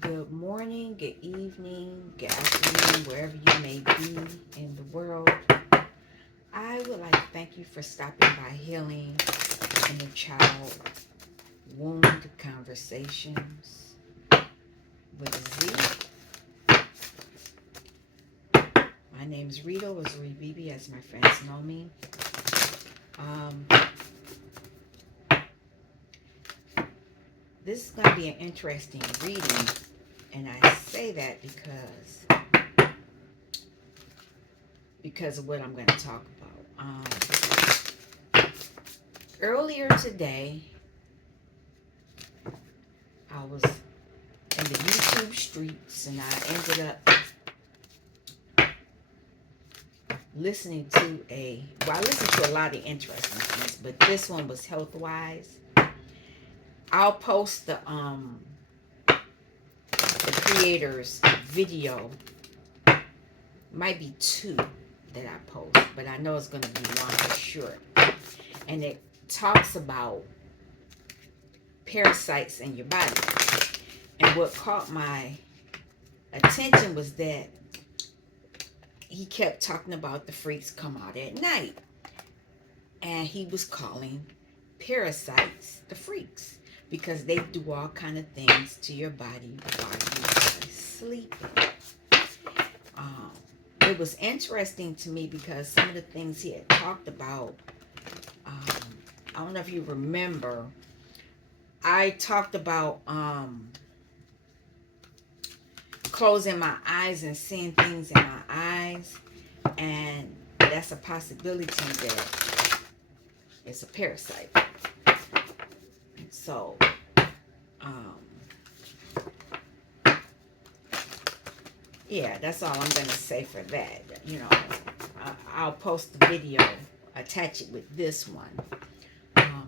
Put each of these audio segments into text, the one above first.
Good morning, good evening, good afternoon, wherever you may be in the world. I would like to thank you for stopping by Healing Inner Child Wound Conversations with Z. My name is Rita, or Zuri Bibi, as my friends know me. Um, this is going to be an interesting reading, and I say that because of what I'm going to talk about. Earlier today, I was in the YouTube streets, and I ended up listening to I listened to a lot of interesting things, but this one was health wise. I'll post the creator's video. Might be two that I post, but I know it's going to be one for sure. And it talks about parasites in your body. And what caught my attention was that he kept talking about the freaks come out at night. And he was calling parasites the freaks because they do all kind of things to your body while you are sleeping. It was interesting to me because some of the things he had talked about, I don't know if you remember, I talked about closing my eyes and seeing things in my eyes, and that's a possibility that it's a parasite. So yeah, that's all I'm gonna say for that. I'll post the video, attach it with this one.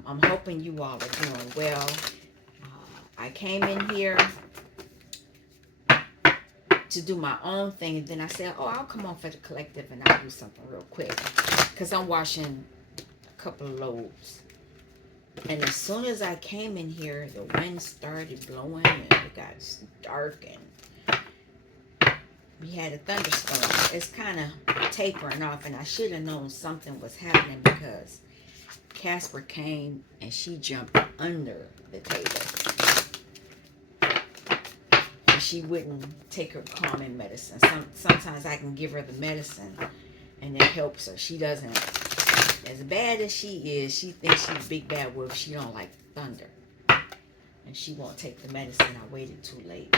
I'm hoping you all are doing well. I came in here to do my own thing, and then I said, oh, I'll come on for the collective and I'll do something real quick because I'm washing a couple of loads. And as soon as I came in here, the wind started blowing and it got dark, and we had a thunderstorm. It's kind of tapering off, and I should have known something was happening because Casper came and she jumped under the table. And she wouldn't take her calming medicine. Sometimes I can give her the medicine and it helps her. She doesn't. As bad as she is, she thinks she's big bad wolf. She don't like thunder. And she won't take the medicine. I waited too late.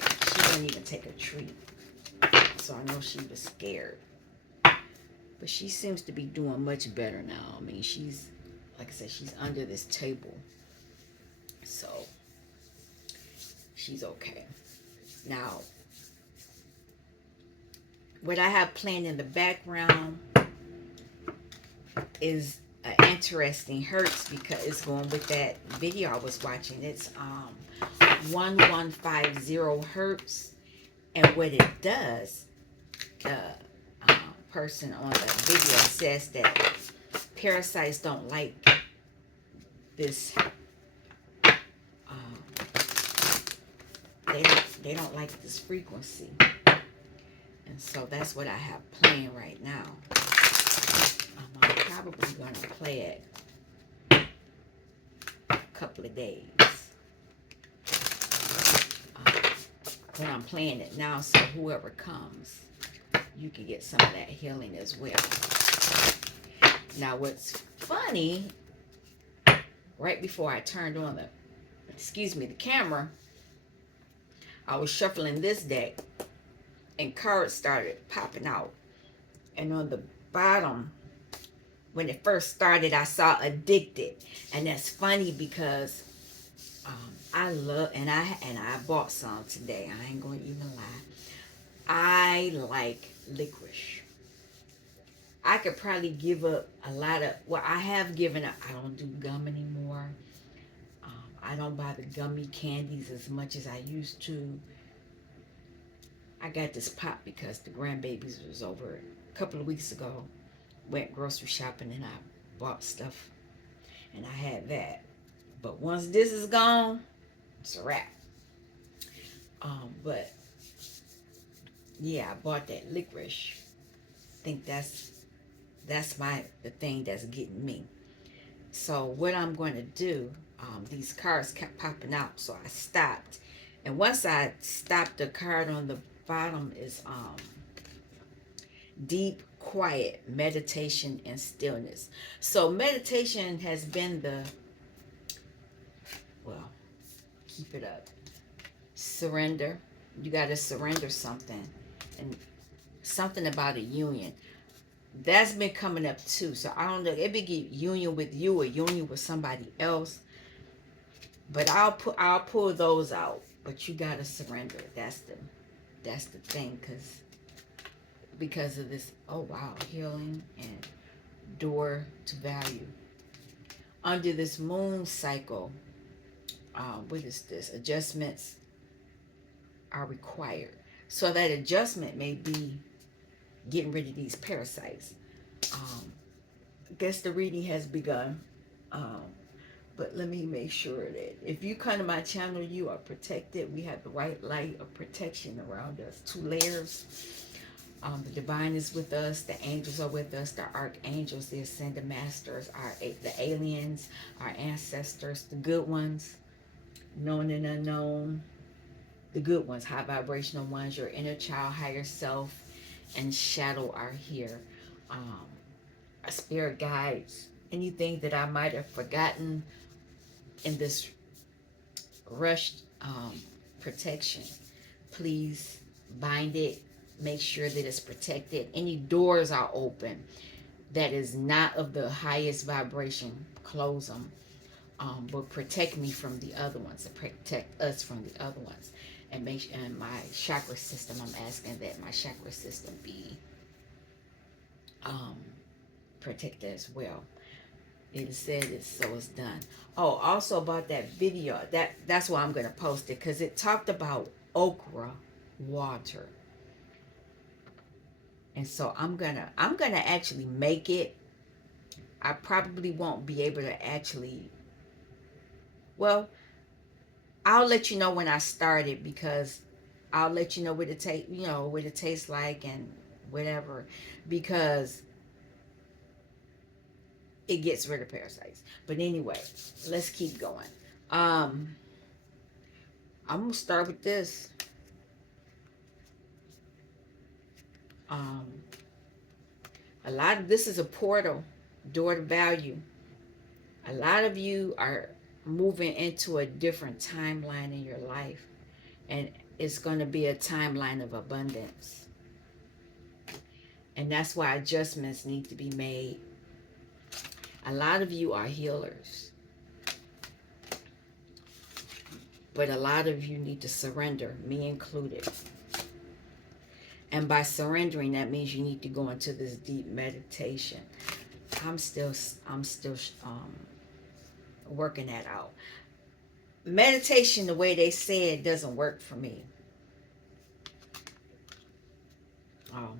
She wouldn't even take a treat. So I know she was scared. But she seems to be doing much better now. I mean, she's, like I said, she's under this table. So she's okay. Now, what I have playing in the background is interesting hertz because it's going with that video I was watching. It's 1150 hertz, and what it does, person on the video says that parasites don't like this. They don't like this frequency, and so that's what I have playing right now. I'm probably gonna play it a couple of days, but I'm playing it now so whoever comes, you can get some of that healing as well. Now, what's funny, right before I turned on the camera, I was shuffling this deck and cards started popping out. And on the bottom, when it first started, I saw addicted. And that's funny because I love, and I bought some today. I ain't going to even lie. I like licorice. I could probably give up a lot of, well, I have given up. I don't do gum anymore. I don't buy the gummy candies as much as I used to. I got this pop because the grandbabies was over a couple of weeks ago. Went grocery shopping and I bought stuff and I had that. But once this is gone, it's a wrap. But yeah, I bought that licorice. I think that's the thing that's getting me. So what I'm going to do, these cards kept popping out, so I stopped. And once I stopped, the card on the bottom is deep, quiet meditation and stillness. So meditation has been the, well, keep it up. Surrender. You got to surrender something, and something about a union. That's been coming up too. So I don't know. It be union with you or union with somebody else. But I'll pull those out. But you gotta surrender. That's the thing, because of this. Oh wow, healing and door to value under this moon cycle. What is this? Adjustments are required. So that adjustment may be getting rid of these parasites. I guess the reading has begun. Um, but let me make sure that if you come to my channel, you are protected. We have the white light of protection around us. 2 layers. The divine is with us. The angels are with us. The archangels, the ascended masters, the aliens, our ancestors, the good ones, known and unknown. The good ones, high vibrational ones, your inner child, higher self, and shadow are here. Our spirit guides, anything that I might have forgotten in this rushed protection, please bind it. Make sure that it's protected. Any doors are open that is not of the highest vibration, close them. But protect me from the other ones, and protect us from the other ones. And and my chakra system, I'm asking that my chakra system be protected as well. It said it, so it's done. Oh, also about that video, that's why I'm gonna post it, because it talked about okra water. And so I'm gonna actually make it. I probably won't be able to actually, well, I'll let you know when I start it, because I'll let you know what it what it tastes like and whatever, because it gets rid of parasites. But anyway, let's keep going. I'm gonna start with this. Um, a lot of this is a portal, door to value. A lot of you are moving into a different timeline in your life, and it's going to be a timeline of abundance. And that's why adjustments need to be made. A lot of you are healers, but a lot of you need to surrender, me included. And by surrendering, that means you need to go into this deep meditation. I'm still working that out. Meditation, the way they say it, doesn't work for me. Well,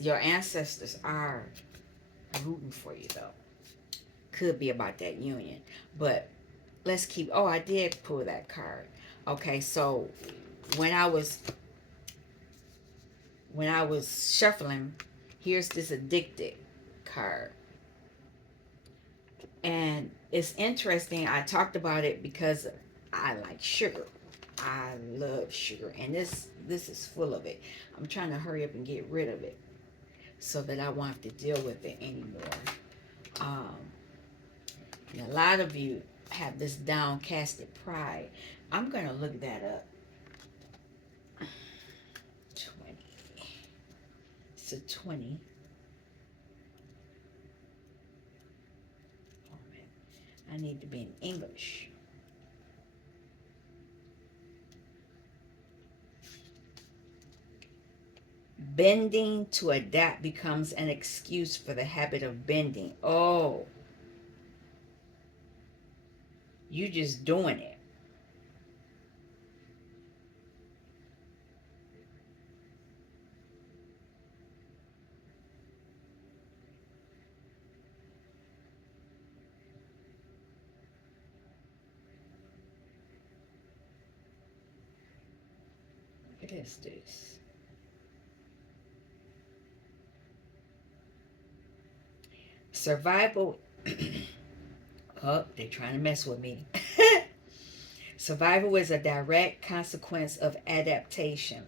your ancestors are rooting for you, though. Could be about that union, but let's keep. Oh, I did pull that card. Okay, so when I was shuffling, here's this addicted card. And it's interesting. I talked about it because I like sugar. I love sugar, and this is full of it. I'm trying to hurry up and get rid of it so that I won't have to deal with it anymore. And a lot of you have this downcasted pride. I'm gonna look that up. 20. It's a 20. Oh man, I need to be in English. Bending to adapt becomes an excuse for the habit of bending. Oh, you just doing it. is this? Survival. Oh, they're trying to mess with me. Survival is a direct consequence of adaptation.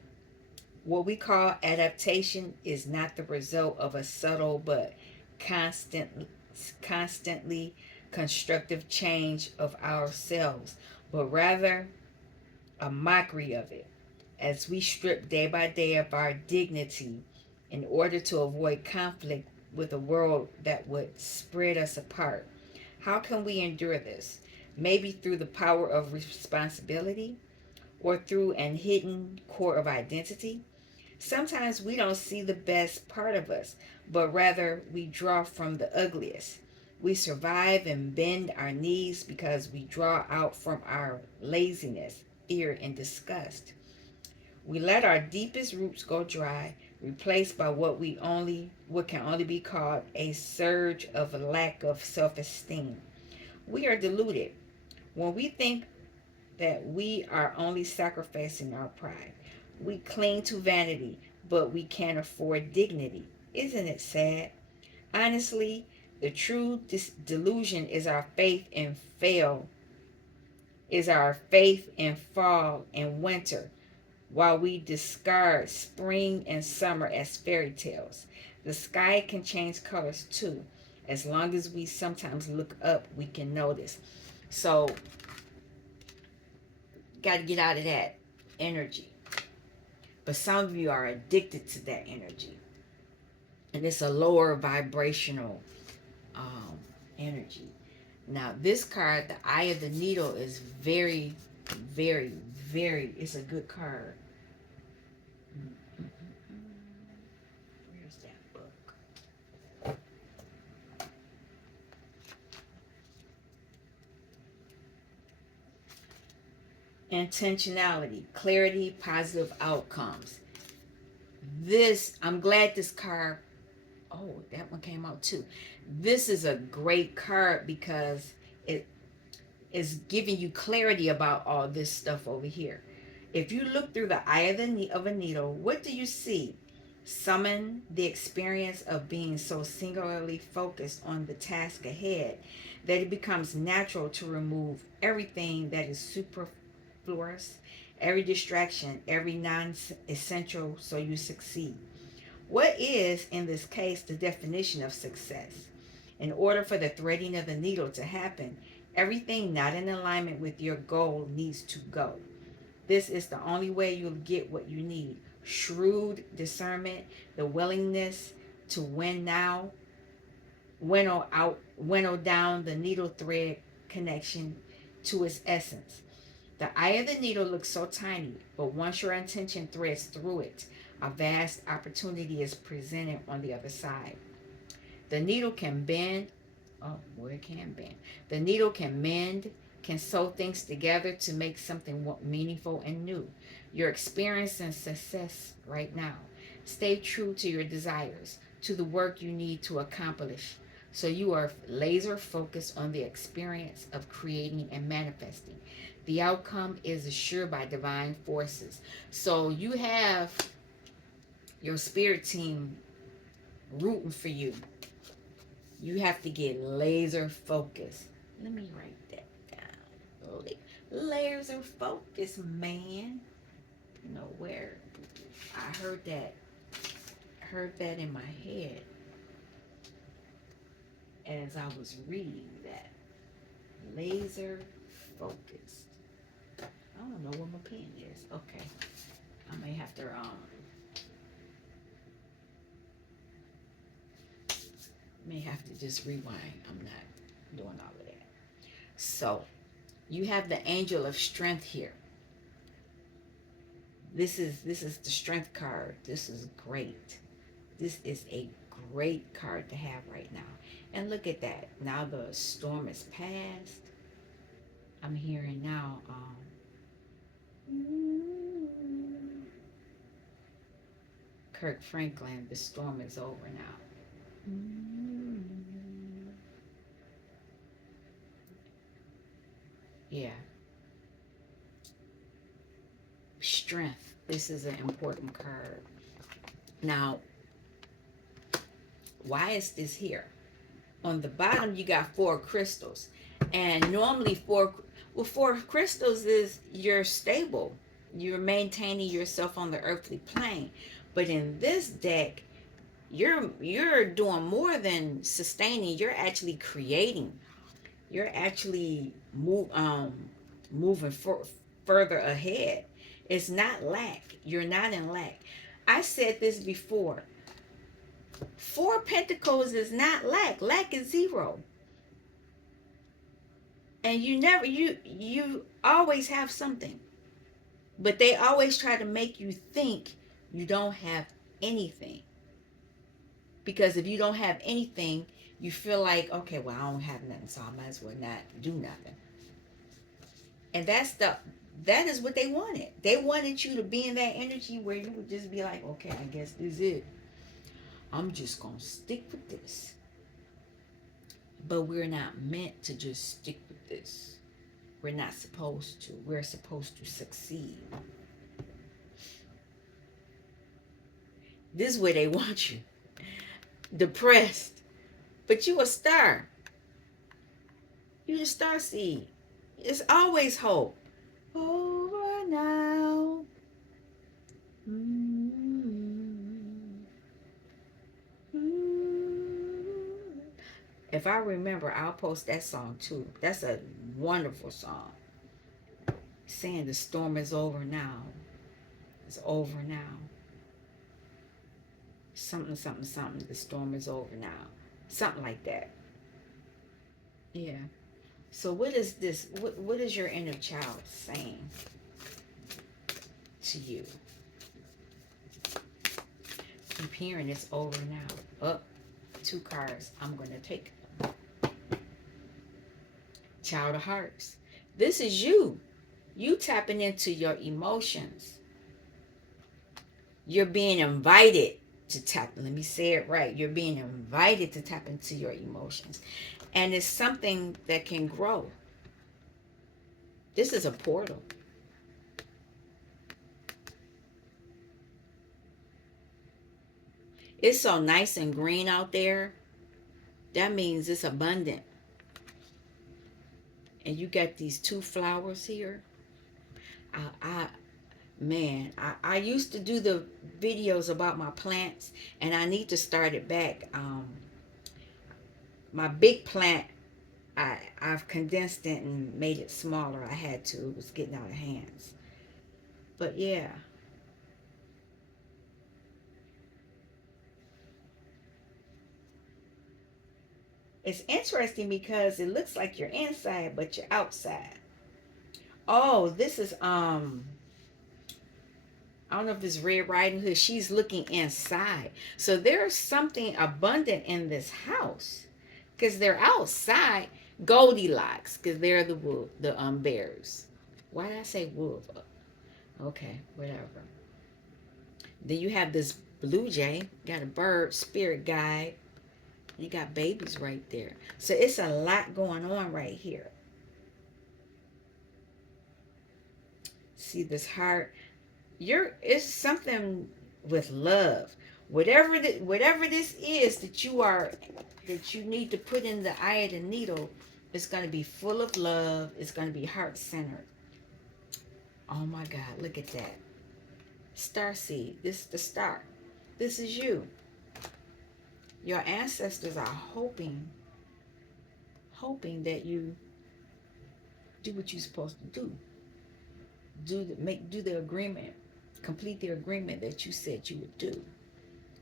What we call adaptation is not the result of a subtle but constant, constantly constructive change of ourselves, but rather a mockery of it, as we strip day by day of our dignity in order to avoid conflict with a world that would spread us apart. How can we endure this? Maybe through the power of responsibility or through an hidden core of identity. Sometimes we don't see the best part of us, but rather we draw from the ugliest. We survive and bend our knees because we draw out from our laziness, fear, and disgust. We let our deepest roots go dry, replaced by what can only be called a surge of a lack of self-esteem. We are deluded when we think that we are only sacrificing our pride. We cling to vanity, but we can't afford dignity. Isn't it sad? Honestly, the true delusion is our faith in fall and winter, while we discard spring and summer as fairy tales. The sky can change colors too. As long as we sometimes look up, we can notice. So, got to get out of that energy. But some of you are addicted to that energy. And it's a lower vibrational um, energy. Now, this card, the Eye of the Needle, is very, very, very, it's a good card. Where's that book? Intentionality, clarity, positive outcomes. I'm glad this card, oh, that one came out too. This is a great card because it is giving you clarity about all this stuff over here. If you look through the eye of a needle, what do you see? Summon the experience of being so singularly focused on the task ahead that it becomes natural to remove everything that is superfluous, every distraction, every non essential, so you succeed. What is, in this case, the definition of success? In order for the threading of the needle to happen, everything not in alignment with your goal needs to go. This is the only way you'll get what you need. Shrewd discernment, the willingness to winnow down the needle thread connection to its essence. The eye of the needle looks so tiny, but once your intention threads through it, a vast opportunity is presented on the other side. The needle can bend. Oh, boy, it can bend. The needle can mend, can sew things together to make something meaningful and new. You're experiencing success right now. Stay true to your desires, to the work you need to accomplish. So you are laser focused on the experience of creating and manifesting. The outcome is assured by divine forces. So you have your spirit team rooting for you. You have to get laser focused. Let me write that down. Laser focus, man. You know where I heard that in my head as I was reading that. Laser focused. I don't know where my pen is. Okay. I may have to just rewind. I'm not doing all of that. So you have the angel of strength here. This is the strength card. This is great. This is a great card to have right now. And look at that. Now the storm is past. I'm hearing now Kirk Franklin, the storm is over now. Yeah. Strength. This is an important card. Now, why is this here? On the bottom, you got 4 crystals. And normally four crystals is you're stable. You're maintaining yourself on the earthly plane. But in this deck, you're doing more than sustaining. You're actually creating. You're actually moving further ahead. It's not lack. You're not in lack. I said this before. 4 pentacles is not lack. Lack is 0. And you always have something. But they always try to make you think you don't have anything. Because if you don't have anything, you feel like, okay, well, I don't have nothing, so I might as well not do nothing. And that is what they wanted. They wanted you to be in that energy where you would just be like, okay, I guess this is it. I'm just gonna stick with this. But we're not meant to just stick with this. We're not supposed to. We're supposed to succeed. This is where they want you. Depressed. But you a star. You the star seed. It's always hope. Over now. If I remember, I'll post that song too. That's a wonderful song. Saying the storm is over now. It's over now. Something, something, something. The storm is over now. Something like that. Yeah. So what is this? What is your inner child saying to you? Keep hearing it's over now. Up. 2 cards. I'm going to take them. Child of Hearts. This is you. You tapping into your emotions. You're being invited to tap. Let me say it right. You're being invited to tap into your emotions. And it's something that can grow. This is a portal. It's so nice and green out there. That means it's abundant. And you got these 2 flowers here. I used to do the videos about my plants, and I need to start it back. My big plant, I've condensed it and made it smaller. I had to. It was getting out of hands. But yeah. It's interesting because it looks like you're inside, but you're outside. Oh, this is I don't know if it's Red Riding Hood. She's looking inside. So there's something abundant in this house. Because they're outside. Goldilocks. Because they're the wolf, the bears. Why did I say wolf? Okay, whatever. Then you have this blue jay. Got a bird, spirit guide. You got babies right there. So it's a lot going on right here. See this heart? It's something with love. Whatever this is that you need to put in the eye of the needle, it's going to be full of love. It's going to be heart-centered. Oh my God, look at that. Star seed. This is the star. This is you. Your ancestors are hoping that you do what you're supposed to do. Do the agreement. Complete the agreement that you said you would do.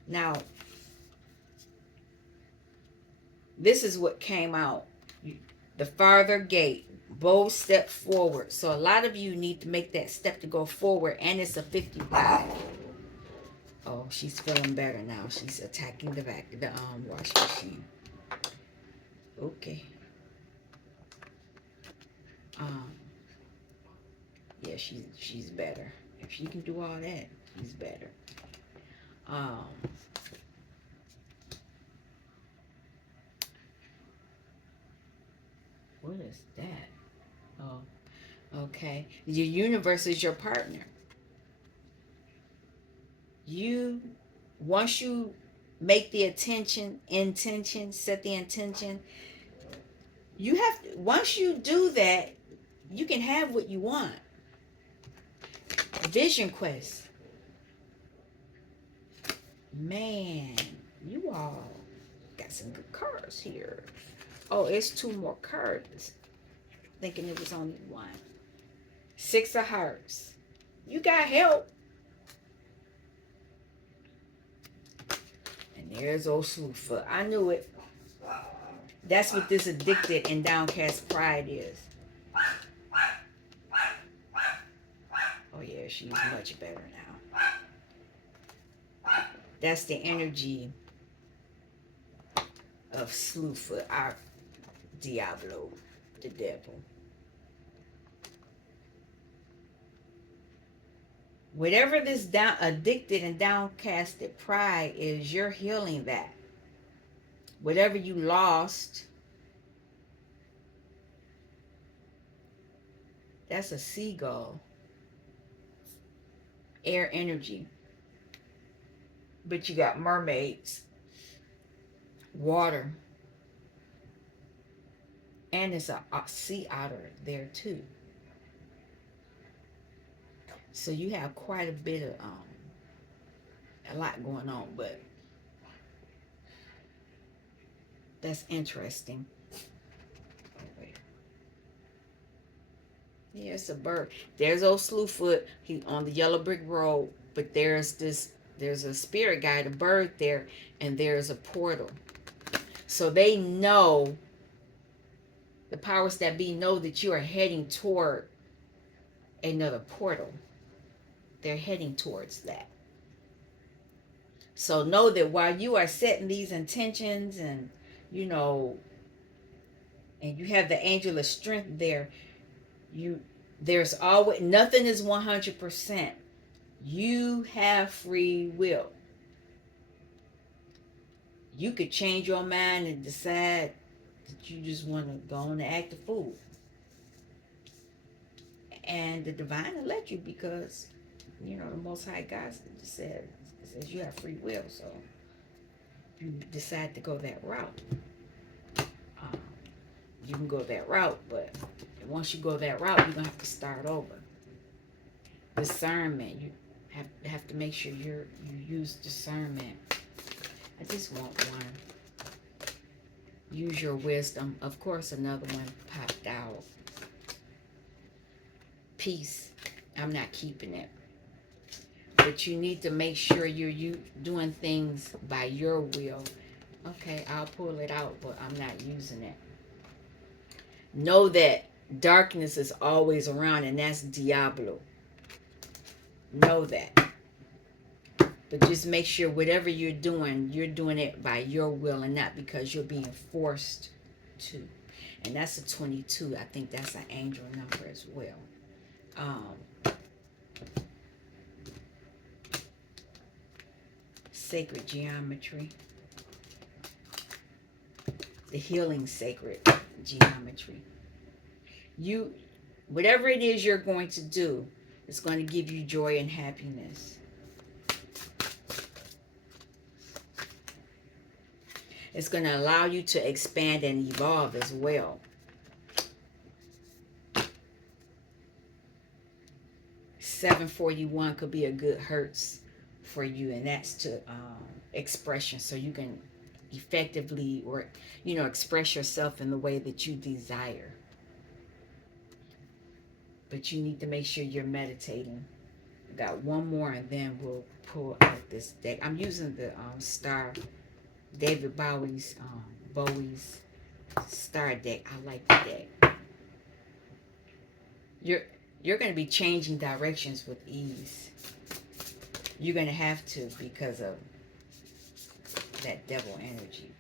Now, this is what came out. The farther gate, bold step forward. So a lot of you need to make that step to go forward, and it's a 55. Oh, she's feeling better now. She's attacking the wash machine. Okay. Yeah, she's better. If she can do all that, she's better. What is that? Oh, okay. Your universe is your partner. You, once you make the intention, set the intention, you have to, once you do that, you can have what you want. Vision quest. Man, you all got some good cards here. Oh, it's two more cards. Thinking it was only one. Six of Hearts. You got help. And there's old Slewfoot. I knew it. That's what this addicted and downcast pride is. Oh yeah, she's much better now. That's the energy of Slewfoot, our Diablo, the devil. Whatever this addicted and downcasted pride is, you're healing that. Whatever you lost, that's a seagull. Air energy. But you got mermaids, water, and it's a sea otter there too. So you have quite a bit of a lot going on, but that's interesting. Yeah, it's a bird. There's old Slewfoot. He on the yellow brick road, but there's a spirit guide, a bird there, and there's a portal. So they know, the powers that be know that you are heading toward another portal. They're heading towards that. So know that while you are setting these intentions and, and you have the angel of strength there, there's always, nothing is 100%. You have free will. You could change your mind and decide that you just want to go on and act a fool. And the divine will let you, because, the Most High God says you have free will. So if you decide to go that route, you can go that route. But once you go that route, you're going to have to start over. Discernment. You have to make sure you use discernment. I just want one. Use your wisdom. Of course, another one popped out. Peace. I'm not keeping it. But you need to make sure you're doing things by your will. Okay, I'll pull it out, but I'm not using it. Know that darkness is always around, and that's Diablo. Know that. But just make sure whatever you're doing it by your will and not because you're being forced to. And that's a 22. I think that's an angel number as well. Sacred geometry. The healing sacred geometry. Whatever it is you're going to do, it's going to give you joy and happiness. It's going to allow you to expand and evolve as well. $741 could be a good hertz for you, and that's to expression, so you can effectively express yourself in the way that you desire. But you need to make sure you're meditating. I got one more, and then we'll pull out this deck. I'm using the star David Bowie's star deck. I like the deck. You're going to be changing directions with ease. You're going to have to, because of that devil energy.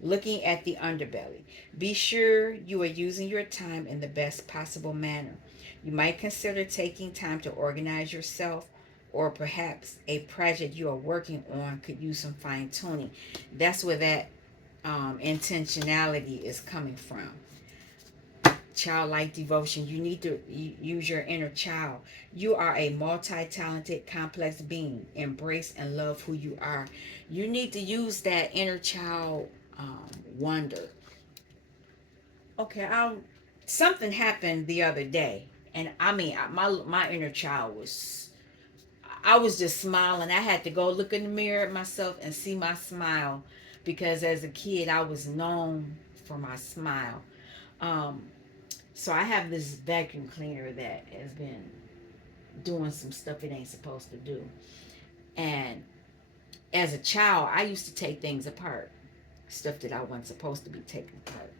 Looking at the underbelly. Be sure you are using your time in the best possible manner. You might consider taking time to organize yourself, or perhaps a project you are working on could use some fine tuning. That's where that intentionality is coming from. childlike devotion. You need to use your inner child. You are a multi-talented, complex being. Embrace and love who you are. You need to use that inner child wonder. Okay, something happened the other day, and I mean, my inner child was. I was just smiling. I had to go look in the mirror at myself and see my smile, because as a kid I was known for my smile. Um, so I have this vacuum cleaner that has been doing some stuff it ain't supposed to do. And as a child, I used to take things apart, stuff that I wasn't supposed to be taking apart.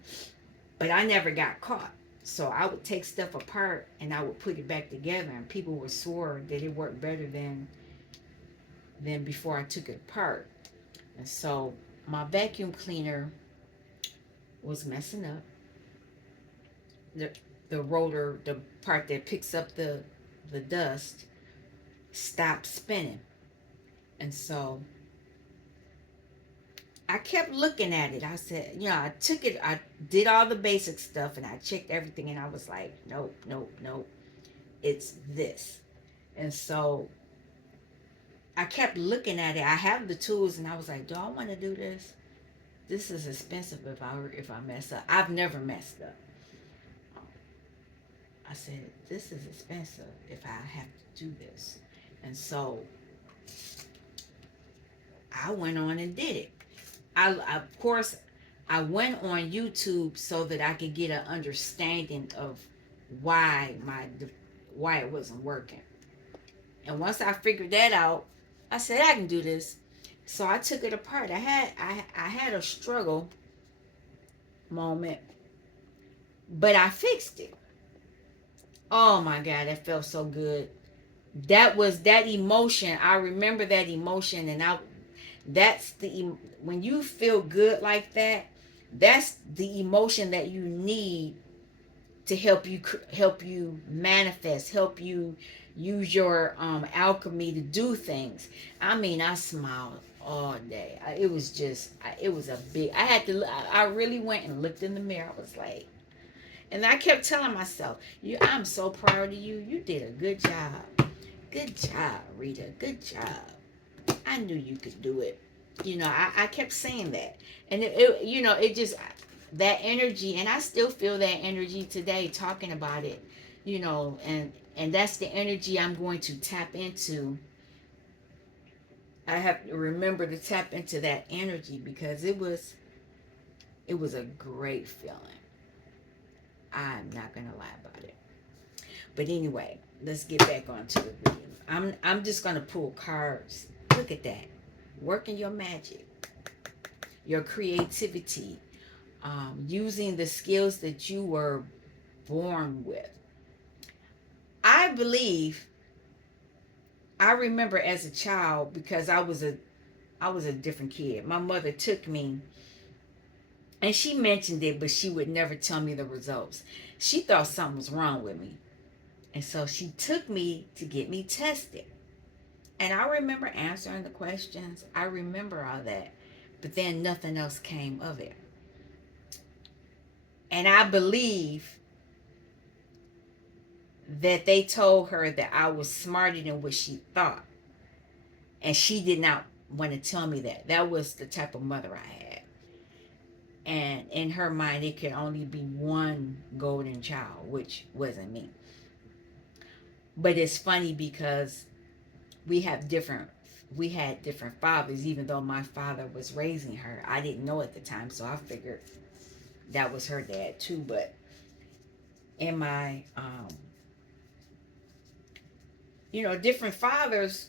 But I never got caught. So I would take stuff apart and I would put it back together, and people would swear that it worked better than before I took it apart. And so my vacuum cleaner was messing up. The the rotor, the part that picks up the dust, stopped spinning. And so I kept looking at it. I said, I took it, I did all the basic stuff and I checked everything, and I was like, nope, nope, nope. It's this. And so I kept looking at it. I have the tools and I was like, do I want to do this? This is expensive if I mess up. I've never messed up. I said, this is expensive if I have to do this. And so I went on and did it. Of course, I went on YouTube so that I could get an understanding of why why it wasn't working. And once I figured that out, I said I can do this. So I took it apart. I had a struggle moment, but I fixed it. Oh my God, that felt so good. That was that emotion. I remember that emotion, and that's when you feel good like that. That's the emotion that you need to help you manifest, help you use your alchemy to do things. I mean, I smiled all day. It was just, it was a big. I had to. I really went and looked in the mirror. I was like, and I kept telling myself, I'm so proud of you. You did a good job. Good job, Rita. Good job. I knew you could do it. I kept saying that. And it just, that energy, and I still feel that energy today talking about it, and that's the energy I'm going to tap into. I have to remember to tap into that energy, because it was a great feeling. I'm not gonna lie about it. But anyway, let's get back onto the reading. I'm just gonna pull cards. Look at that. Working your magic, your creativity, using the skills that you were born with. I believe, I remember as a child, because I was a different kid. My mother took me, and she mentioned it, but she would never tell me the results. She thought something was wrong with me. And so she took me to get me tested. And I remember answering the questions. I remember all that. But then nothing else came of it. And I believe that they told her that I was smarter than what she thought. And she did not want to tell me that. That was the type of mother I had. And in her mind, it could only be one golden child, which wasn't me. But it's funny because we had different fathers. Even though my father was raising her, I didn't know at the time, so I figured that was her dad too. But in my different fathers,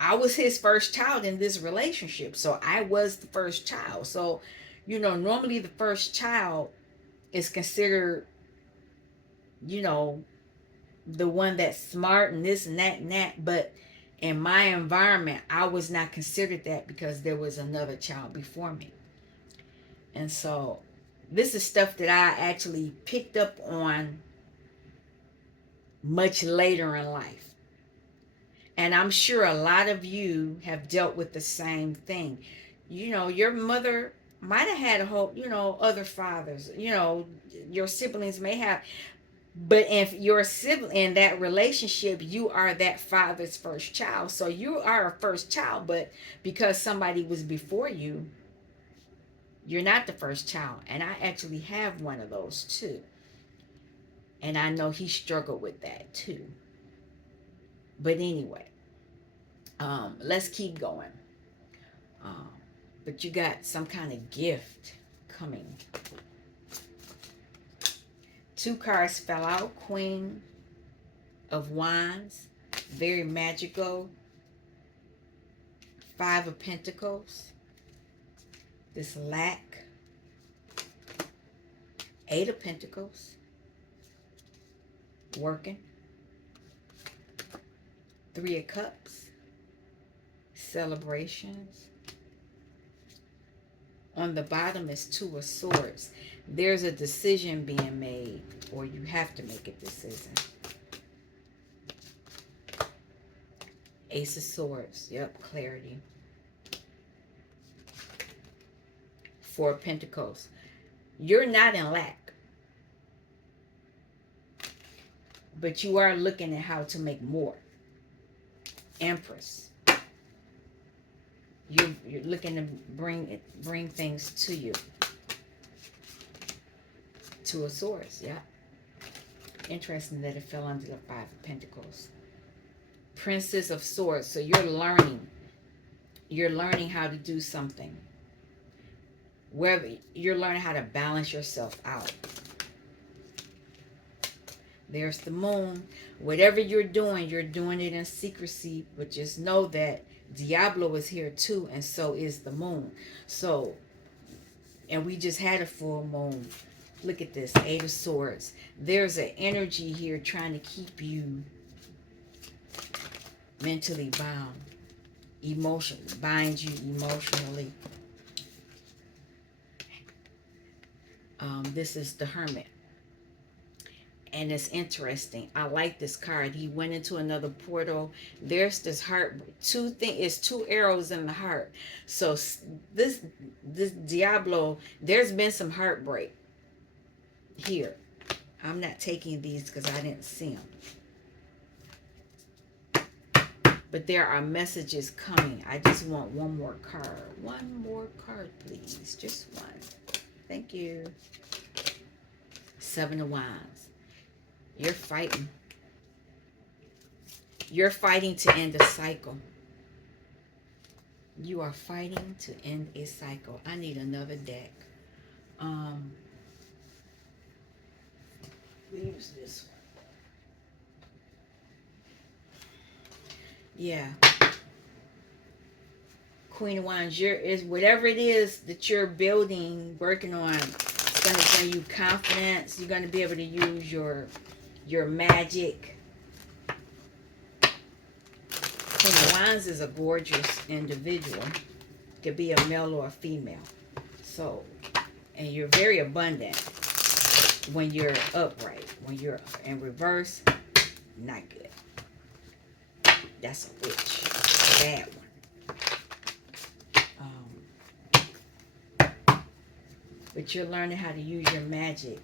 I was his first child in this relationship, so I was the first child. So normally the first child is considered you know the one that's smart and this and that. But in my environment, I was not considered that, because there was another child before me. And so this is stuff that I actually picked up on much later in life. And I'm sure a lot of you have dealt with the same thing. Your mother might have had a whole, other fathers, your siblings may have, but if your sibling in that relationship, you are that father's first child. So you are a first child, but because somebody was before you, you're not the first child. And I actually have one of those too. And I know he struggled with that too. But anyway, let's keep going. Um, but you got some kind of gift coming. Two cards fell out. Queen of Wands, very magical. Five of Pentacles, this lack. Eight of Pentacles, working. Three of Cups, celebrations. On the bottom is Two of Swords. There's a decision being made, or you have to make a decision. Ace of Swords. Yep, clarity. Four of Pentacles. You're not in lack, but you are looking at how to make more. Empress. You're looking to bring things to you. Two of Swords. Yeah. Interesting that it fell under the Five of Pentacles. Princess of Swords. So you're learning. You're learning how to do something. Whether you're learning how to balance yourself out. There's the Moon. Whatever you're doing it in secrecy. But just know that Diablo is here too, and so is the Moon. So, and we just had a full moon. Look at this, Eight of Swords. There's an energy here trying to keep you mentally bound, bind you emotionally. This is the Hermit. And it's interesting. I like this card. He went into another portal. There's this heart. It's two arrows in the heart. So this Diablo, there's been some heartbreak here. I'm not taking these because I didn't see them. But there are messages coming. I just want one more card. One more card, please. Just one. Thank you. Seven of Wands. You're fighting. You're fighting to end a cycle. You are fighting to end a cycle. I need another deck. We use this one. Yeah. Queen of Wands. Whatever it is that you're building, working on, it's going to bring you confidence. You're going to be able to use your magic. Queen of Wands is a gorgeous individual. Could be a male or a female. So, and you're very abundant when you're upright. When you're in reverse, not good. That's a witch. Bad one. But you're learning how to use your magic.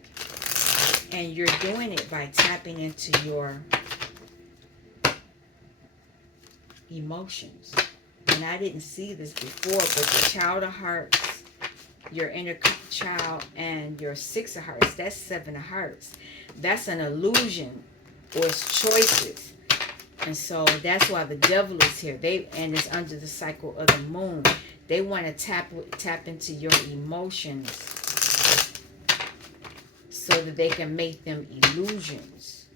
And you're doing it by tapping into your emotions. And I didn't see this before, but the Child of Hearts, your inner child, and your Six of Hearts, that's Seven of Hearts. That's an illusion, or it's choices. And so that's why the devil is here. And it's under the cycle of the moon. They want to tap into your emotions so that they can make them illusions.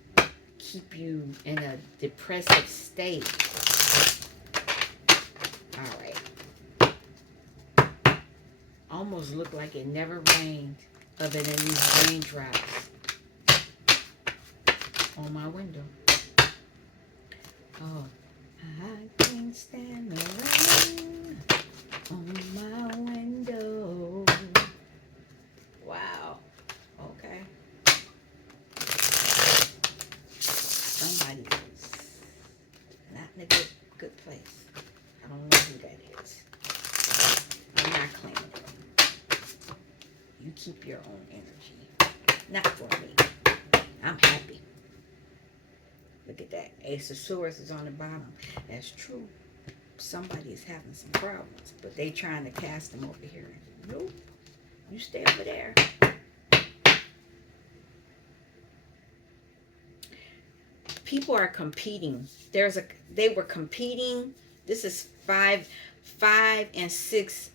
Keep you in a depressive state. Alright. Almost look like it never rained other than these raindrops on my window. Oh, I can't stand the rain on my window. Wow. Okay. Somebody is not in a good place. I don't know who that is. I'm not claiming it. keep your own energy. Not for me. I'm happy. Look at that. Ace of Swords is on the bottom. That's true. Somebody is having some problems, but they trying to cast them over here. Nope. You stay over there. People are competing. They were competing. This is five and 6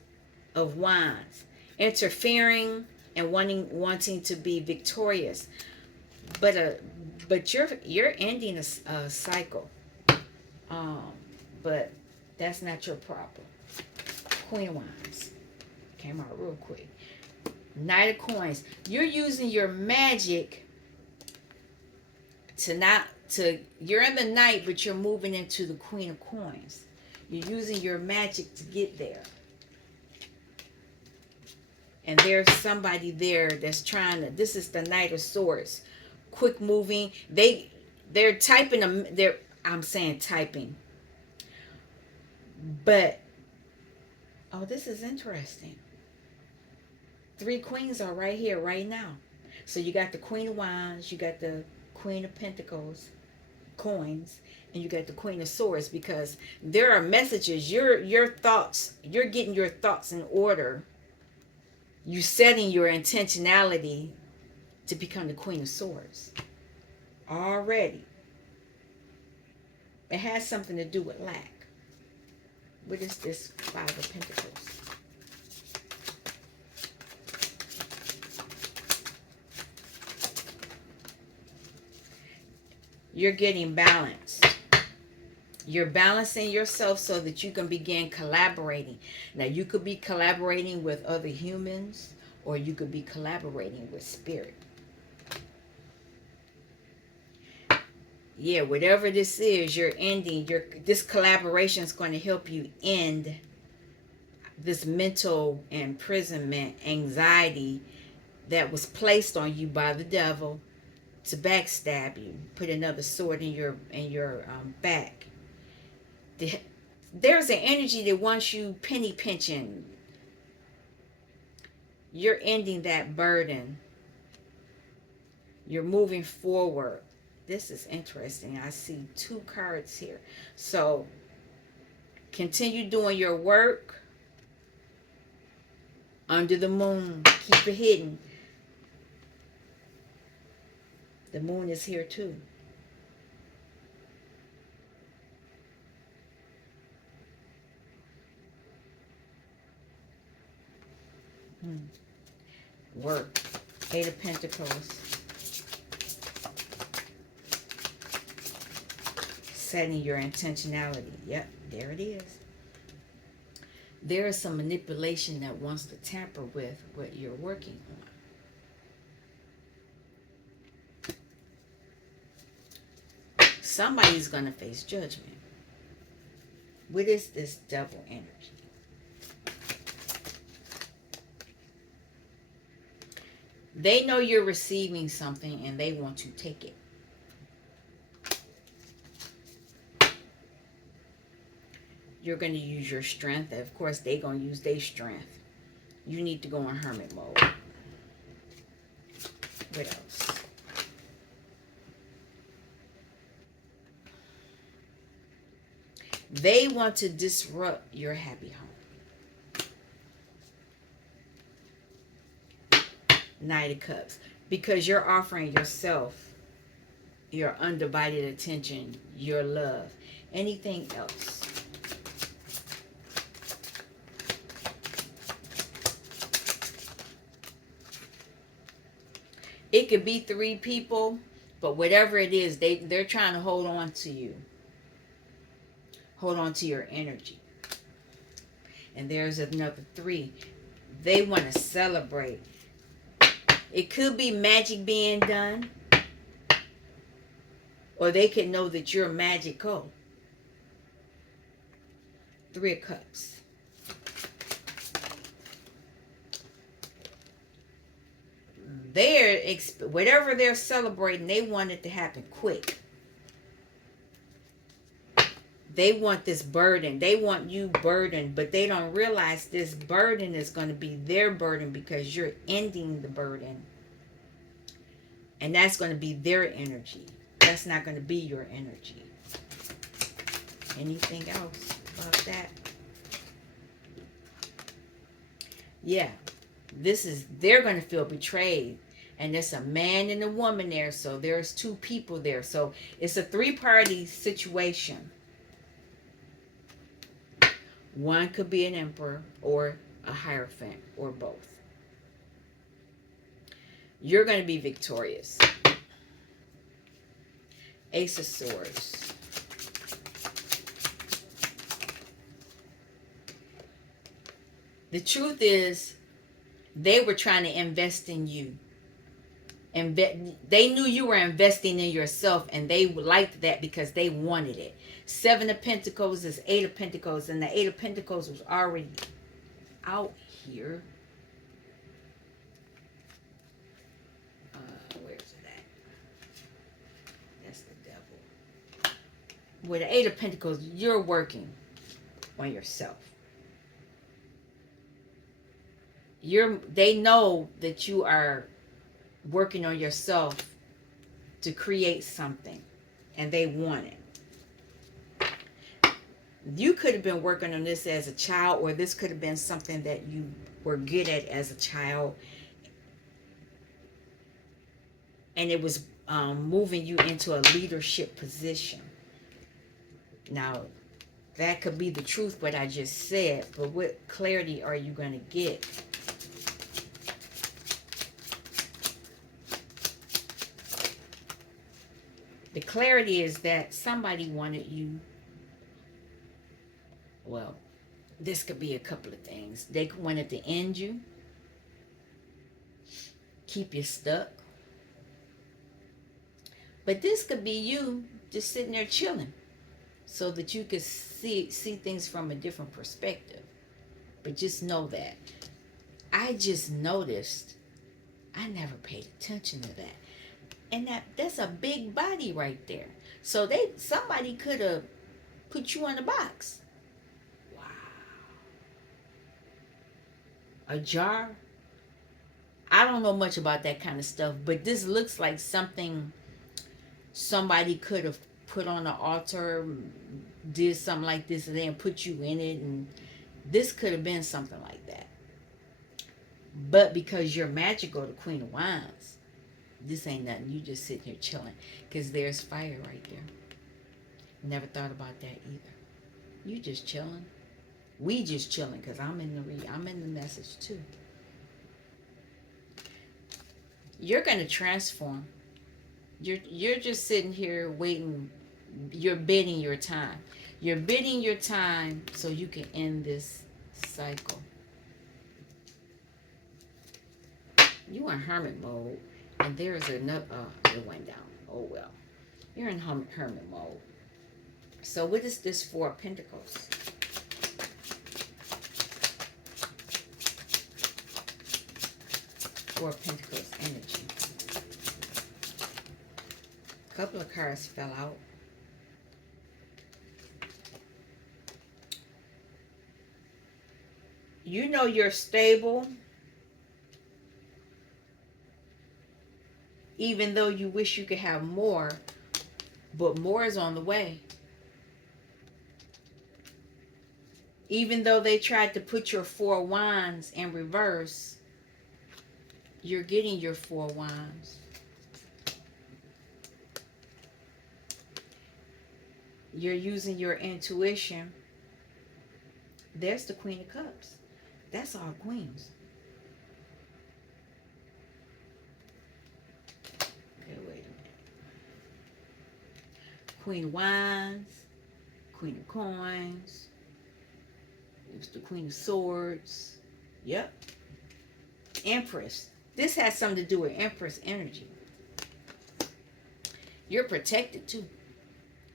of Wands. Interfering and wanting to be victorious. But you're ending a cycle. But that's not your problem. Queen of Wands came out real quick. Knight of Coins. You're using your magic you're in the Knight, but you're moving into the Queen of Coins. You're using your magic to get there. And there's somebody there that's trying to, this is the Knight of Swords. Quick moving. They're typing I'm saying typing. But oh, this is interesting. 3 queens are right here, right now. So you got the Queen of Wands, you got the Queen of Pentacles, coins, and you got the Queen of Swords, because there are messages. Your thoughts, you're getting your thoughts in order. You setting your intentionality to become the Queen of Swords. Already. It has something to do with lack. What is this 5 of Pentacles? You're getting balanced. You're balancing yourself so that you can begin collaborating. Now, you could be collaborating with other humans, or you could be collaborating with spirit. Yeah, whatever this is, you're ending. This collaboration is going to help you end this mental imprisonment, anxiety that was placed on you by the devil to backstab you, put another sword in your back. There's an energy that wants you penny pinching. You're ending that burden. You're moving forward. This is interesting. I see 2 cards here. So continue doing your work under the moon. Keep it hidden. The moon is here too. Work. 8 of Pentacles. Setting your intentionality. Yep, there it is. There is some manipulation that wants to tamper with what you're working on. Somebody's going to face judgment. What is this devil energy? They know you're receiving something and they want to take it. You're going to use your strength. Of course, they're going to use their strength. You need to go in hermit mode. What else? They want to disrupt your happy home. Knight of Cups. Because you're offering yourself your undivided attention, your love. Anything else? It could be 3 people, but whatever it is, they're trying to hold on to you. Hold on to your energy. And there's another 3. They want to celebrate. It could be magic being done, or they can know that you're magical. 3 of Cups. Whatever they're celebrating, they want it to happen quick. They want this burden. They want you burdened, but they don't realize this burden is going to be their burden because you're ending the burden. And that's going to be their energy. That's not going to be your energy. Anything else about that? Yeah. They're going to feel betrayed. And there's a man and a woman there. So there's two people there. So it's a three-party situation. One could be an emperor or a hierophant or both. You're going to be victorious. Ace of Swords. The truth is, they were trying to invest in you. And they knew you were investing in yourself, and they liked that because they wanted it. Seven of Pentacles is Eight of Pentacles, and the Eight of Pentacles was already out here. Where's it at? That's the devil. With the Eight of Pentacles, you're working on yourself. They know that you are working on yourself to create something, and they want it. You could have been working on this as a child, or this could have been something that you were good at as a child, and it was moving you into a leadership position. Now, that could be the truth, what I just said, but what clarity are you going to get? The clarity is that somebody wanted you. Well, this could be a couple of things. They wanted to end you, keep you stuck. But this could be you just sitting there chilling so that you could see things from a different perspective. But just know that. I just noticed I never paid attention to that. And that's a big body right there. So somebody could have put you in a box. Wow. A jar? I don't know much about that kind of stuff, but this looks like something somebody could have put on an altar, did something like this, and then put you in it, and this could have been something like that. But because you're magical, the Queen of Wands, this ain't nothing. You just sitting here chilling, because there's fire right there. Never thought about that either. You just chilling. We just chilling, because I'm in the message too. You're going to transform. You're just sitting here waiting. You're bidding your time. You're bidding your time so you can end this cycle. You in hermit mode, and there's another. It went down. Oh well. You're in hermit mode. So what is this Four of Pentacles? Four of Pentacles energy. A couple of cards fell out. You know you're stable, even though you wish you could have more, but more is on the way. Even though they tried to put your Four of Wands in reverse, you're getting your Four of Wands. You're using your intuition. There's the Queen of Cups. That's all queens. Okay, wait a minute. Queen of Wands, Queen of Coins. It's the Queen of Swords. Yep. Empress. This has something to do with Empress energy. You're protected too.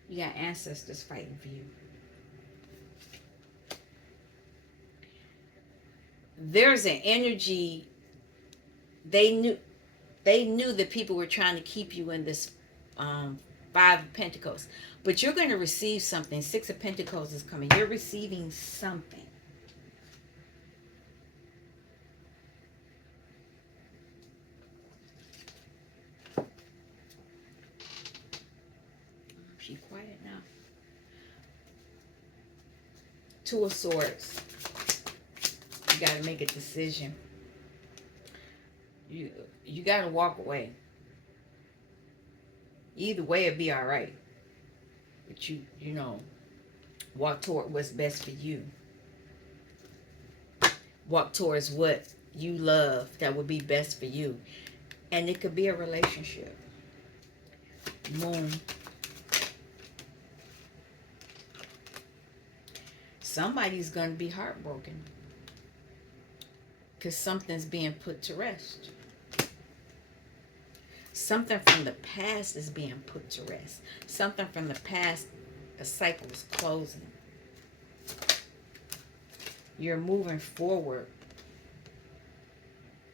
You got ancestors fighting for you. There's an energy. They knew that people were trying to keep you in this Five of Pentacles. But you're going to receive something. Six of Pentacles is coming. You're receiving something. She's quiet now. Two of Swords. You got to make a decision. You got to walk away. Either way, it'll be all right. But you know, walk toward what's best for you. Walk towards what you love that would be best for you. And it could be a relationship. Moon. Somebody's going to be heartbroken because something's being put to rest. Something from the past is being put to rest. Something from the past, a cycle is closing. You're moving forward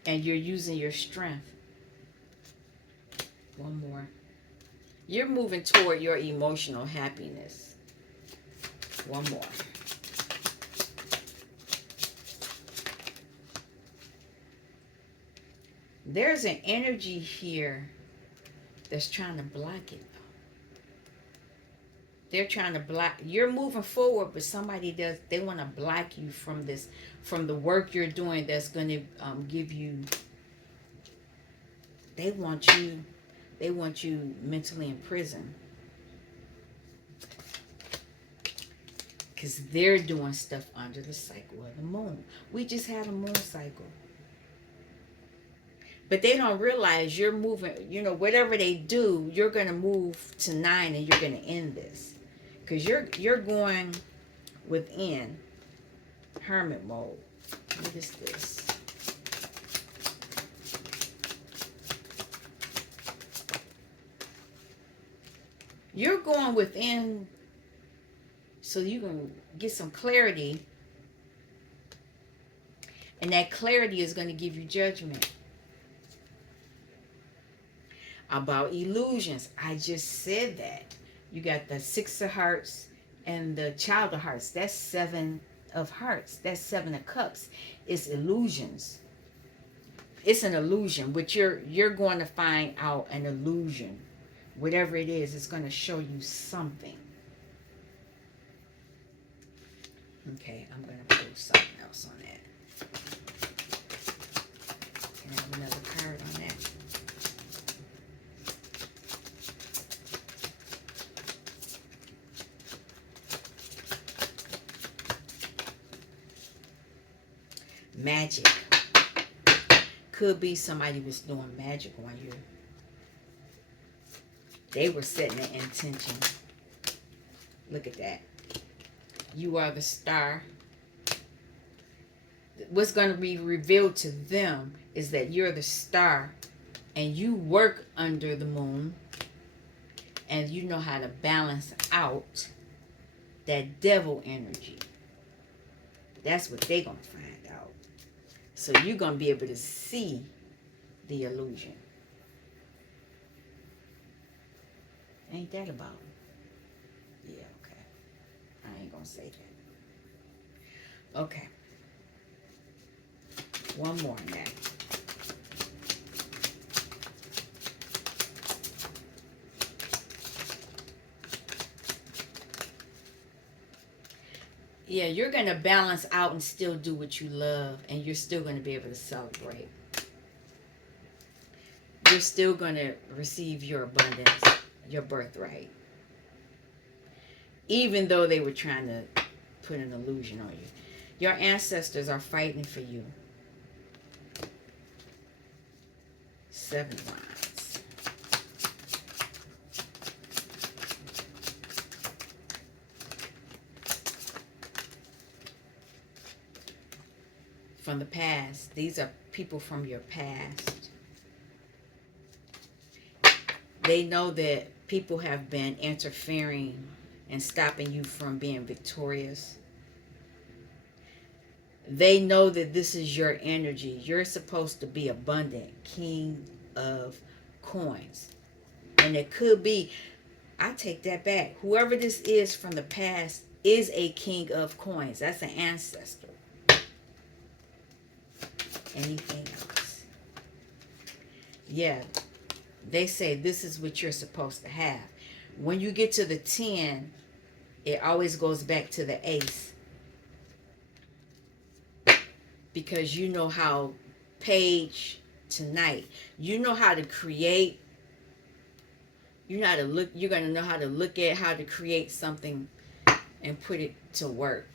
and you're using your strength. One more. You're moving toward your emotional happiness. One more. There's an energy here that's trying to block it. They're trying to block. You're moving forward, but somebody does. They want to block you from this, from the work you're doing. That's going to give you. They want you. They want you mentally in prison because they're doing stuff under the cycle of the moon. We just had a moon cycle. But they don't realize you're moving, you know, whatever they do, you're going to move to 9 and you're going to end this. Because you're going within hermit mode. What is this? You're going within so you can get some clarity. And that clarity is going to give you judgment. About illusions. I just said that. You got the 6 of Hearts and the Child of Hearts. That's 7 of Hearts. That's 7 of Cups. It's illusions. It's an illusion, but you're going to find out an illusion. Whatever it is, it's going to show you something. Okay, I'm going to put something else on that. Can I have another card on that? Magic. Could be somebody was doing magic on you. They were setting an intention. Look at that. You are the star. What's going to be revealed to them is that you're the star and you work under the moon and you know how to balance out that devil energy. That's what they're going to find out. So you're going to be able to see the illusion. Ain't that about it? Yeah, okay. I ain't going to say that. Okay. One more on that. Yeah, you're going to balance out and still do what you love, and you're still going to be able to celebrate. You're still going to receive your abundance, your birthright. Even though they were trying to put an illusion on you. Your ancestors are fighting for you. 7 Wands. From the past. These are people from your past. They know that people have been interfering and stopping you from being victorious. They know that this is your energy. You're supposed to be abundant, king of coins. And it could be I take that back. Whoever this is from the past is a king of coins. That's an ancestor. Anything else? Yeah, they say this is what you're supposed to have. When you get to the 10, it always goes back to the ace. Because you know how, page tonight, you know how to create. You know how to look. You're going to know how to look at how to create something and put it to work.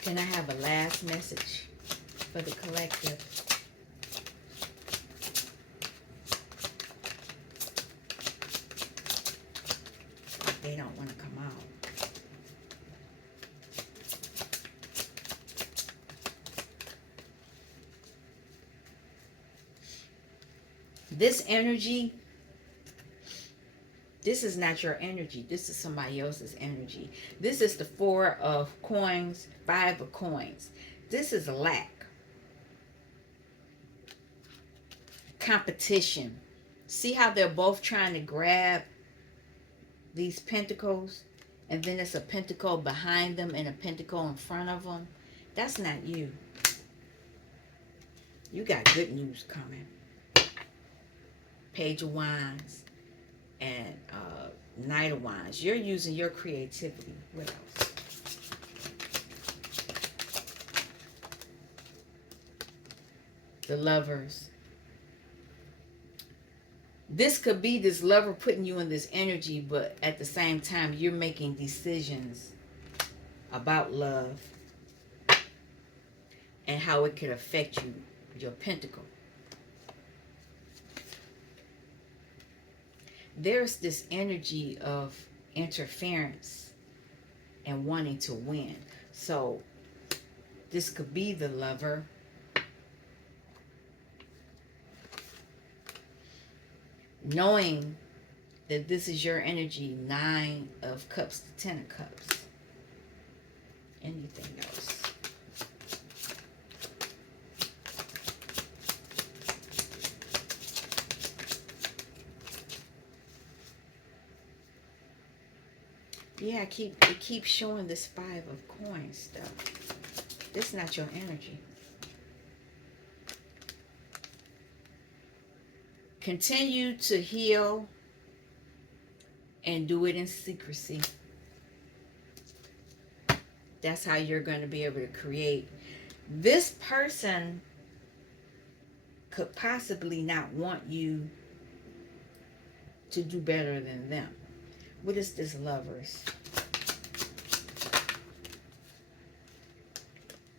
Can I have a last message for the collective? They don't want to come out. This energy, this is not your energy. This is somebody else's energy. This is the 4 of coins, 5 of coins. This is lack. Competition. See how they're both trying to grab these pentacles? And then it's a pentacle behind them and a pentacle in front of them. That's not you. You got good news coming. Page of Wands and Knight of Wands. You're using your creativity. What else? The Lovers. This could be this lover putting you in this energy, but at the same time, you're making decisions about love and how it could affect you, your pentacle. There's this energy of interference and wanting to win. So this could be the lover knowing that this is your energy. 9 of Cups to 10 of Cups. Anything else? Yeah, it keeps showing this 5 of coins stuff. This is not your energy. Continue to heal and do it in secrecy. That's how you're going to be able to create. This person could possibly not want you to do better than them. What is this, Lovers?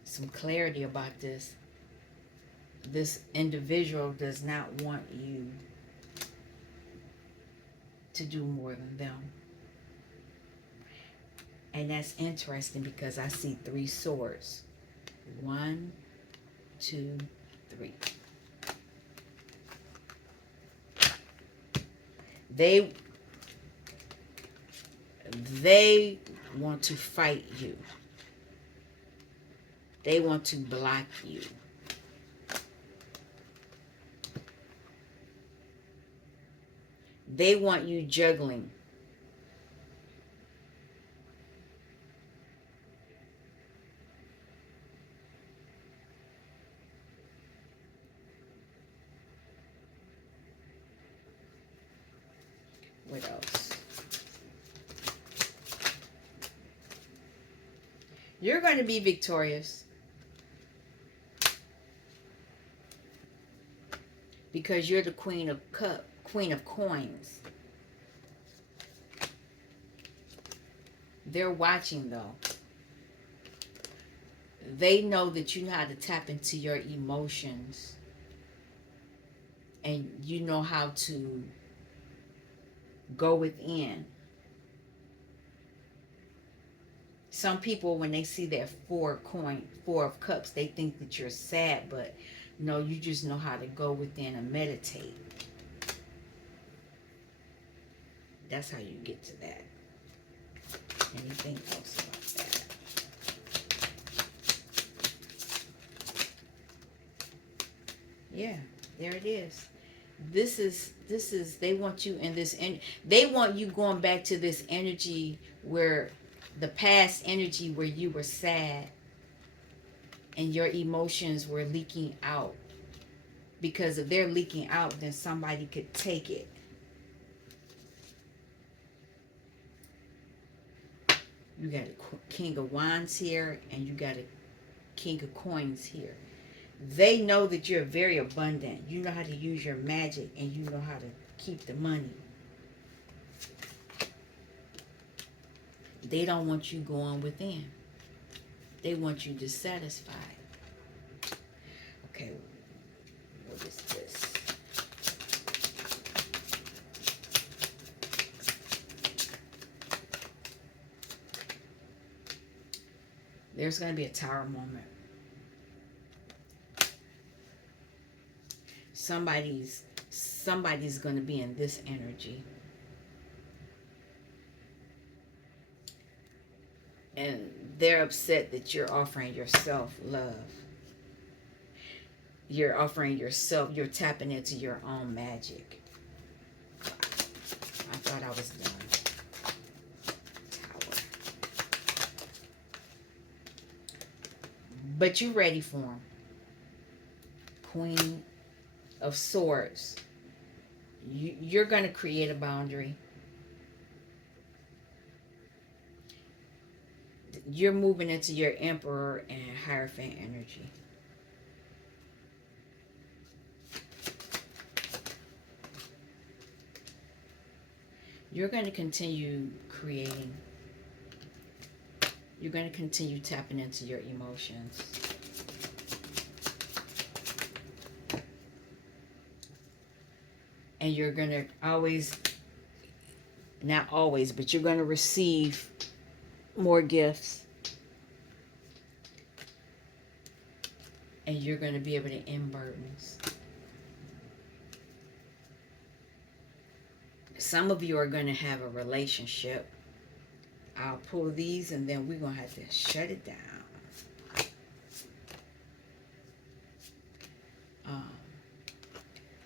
Some clarity about this. This individual does not want you to do more than them. And that's interesting because I see 3 swords. 1, 2, 3. They want to fight you. They want to block you. They want you juggling. What else? You're going to be victorious because you're the Queen of Cups, Queen of Coins. They're watching though. They know that you know how to tap into your emotions and you know how to go within. Some people, when they see that 4 of Cups, they think that you're sad, but no, you just know how to go within and meditate. That's how you get to that. Anything else about that? Yeah, there it is. This is they want you in this, and they want you going back to this energy where the past energy where you were sad and your emotions were leaking out, because if they're leaking out, then somebody could take it. You got a king of wands here, and you got a king of coins here. They know that you're very abundant. You know how to use your magic, and you know how to keep the money. They don't want you going within. They want you dissatisfied. Okay, what is this? There's going to be a tower moment. Somebody's going to be in this energy. And they're upset that you're offering yourself love. You're offering yourself, you're tapping into your own magic. I thought I was done. Tower. But you're ready for them. Queen of Swords. You're going to create a boundary. You're moving into your Emperor and Hierophant energy. You're going to continue creating. You're going to continue tapping into your emotions. And you're going to always, not always, but you're going to receive more gifts. And you're going to be able to end burdens. Some of you are going to have a relationship. I'll pull these and then we're going to have to shut it down.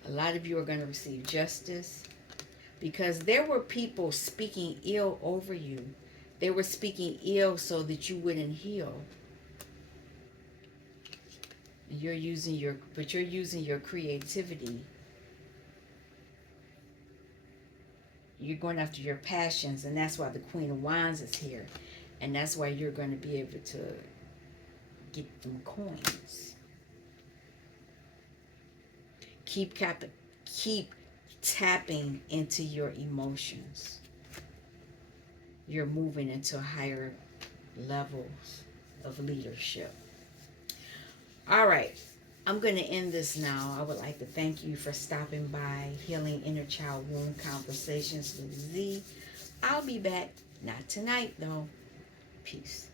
A lot of you are going to receive justice, because there were people speaking ill over you. They were speaking ill so that you wouldn't heal. You're using your creativity. You're going after your passions, and that's why the Queen of Wands is here. And that's why you're going to be able to get them coins. Keep tapping into your emotions. You're moving into higher levels of leadership. All right. I'm going to end this now. I would like to thank you for stopping by Healing Inner Child Wound Conversations with Z. I'll be back. Not tonight, though. Peace.